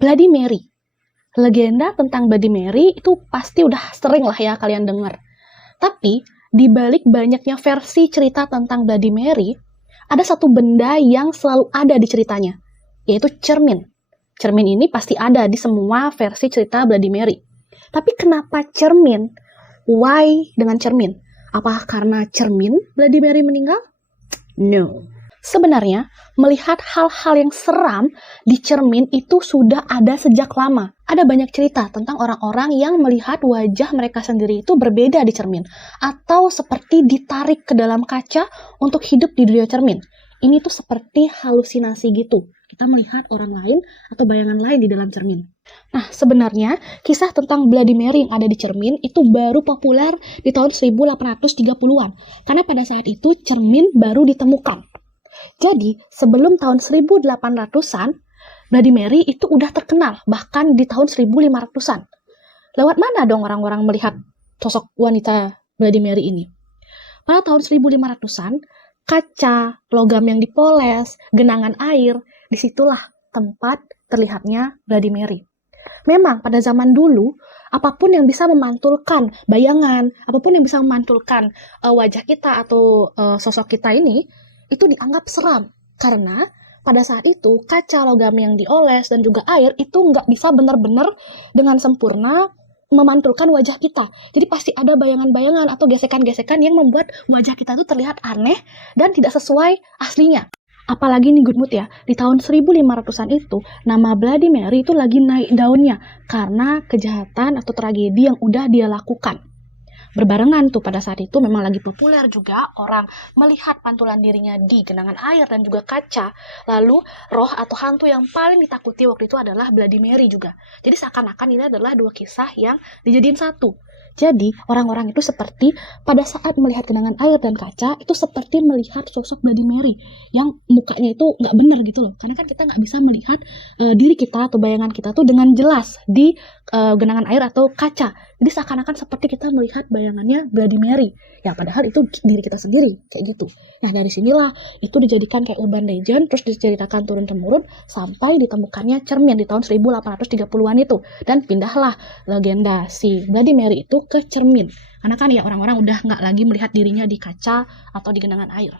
Bloody Mary. Legenda tentang Bloody Mary itu pasti udah sering lah ya kalian dengar. Tapi di balik banyaknya versi cerita tentang Bloody Mary, ada satu benda yang selalu ada di ceritanya, yaitu cermin. Cermin ini pasti ada di semua versi cerita Bloody Mary. Tapi kenapa cermin? Why dengan cermin? Apakah karena cermin Bloody Mary meninggal? No. Sebenarnya, melihat hal-hal yang seram di cermin itu sudah ada sejak lama. Ada banyak cerita tentang orang-orang yang melihat wajah mereka sendiri itu berbeda di cermin, atau seperti ditarik ke dalam kaca untuk hidup di dunia cermin. Ini tuh seperti halusinasi gitu. Kita melihat orang lain atau bayangan lain di dalam cermin. Nah, sebenarnya kisah tentang Bloody Mary yang ada di cermin itu baru populer di tahun 1830-an. Karena pada saat itu cermin baru ditemukan. Jadi, sebelum tahun 1800-an, Bloody Mary itu udah terkenal, bahkan di tahun 1500-an. Lewat mana dong orang-orang melihat sosok wanita Bloody Mary ini? Pada tahun 1500-an, kaca, logam yang dipoles, genangan air, disitulah tempat terlihatnya Bloody Mary. Memang pada zaman dulu, apapun yang bisa memantulkan bayangan, apapun yang bisa memantulkan wajah kita atau sosok kita ini, itu dianggap seram. Karena pada saat itu, kaca logam yang dioles dan juga air itu nggak bisa benar-benar dengan sempurna memantulkan wajah kita. Jadi pasti ada bayangan-bayangan atau gesekan-gesekan yang membuat wajah kita itu terlihat aneh dan tidak sesuai aslinya. Apalagi nih good mood ya, di tahun 1500-an itu, nama Bloody Mary itu lagi naik daunnya karena kejahatan atau tragedi yang udah dia lakukan. Berbarengan tuh pada saat itu memang lagi populer juga orang melihat pantulan dirinya di genangan air dan juga kaca. Lalu roh atau hantu yang paling ditakuti waktu itu adalah Bloody Mary juga. Jadi seakan-akan ini adalah dua kisah yang dijadiin satu. Jadi orang-orang itu seperti pada saat melihat genangan air dan kaca itu seperti melihat sosok Bloody Mary yang mukanya itu nggak benar gitu loh. Karena kan kita nggak bisa melihat diri kita atau bayangan kita tuh dengan jelas di genangan air atau kaca. Jadi seakan-akan seperti kita melihat bayangannya Bloody Mary. Ya padahal itu diri kita sendiri kayak gitu. Nah dari sinilah itu dijadikan kayak urban legend, terus diceritakan turun-temurun sampai ditemukannya cermin di tahun 1830-an itu. Dan pindahlah legenda si Bloody Mary itu ke cermin. Karena kan ya orang-orang udah nggak lagi melihat dirinya di kaca atau di genangan air.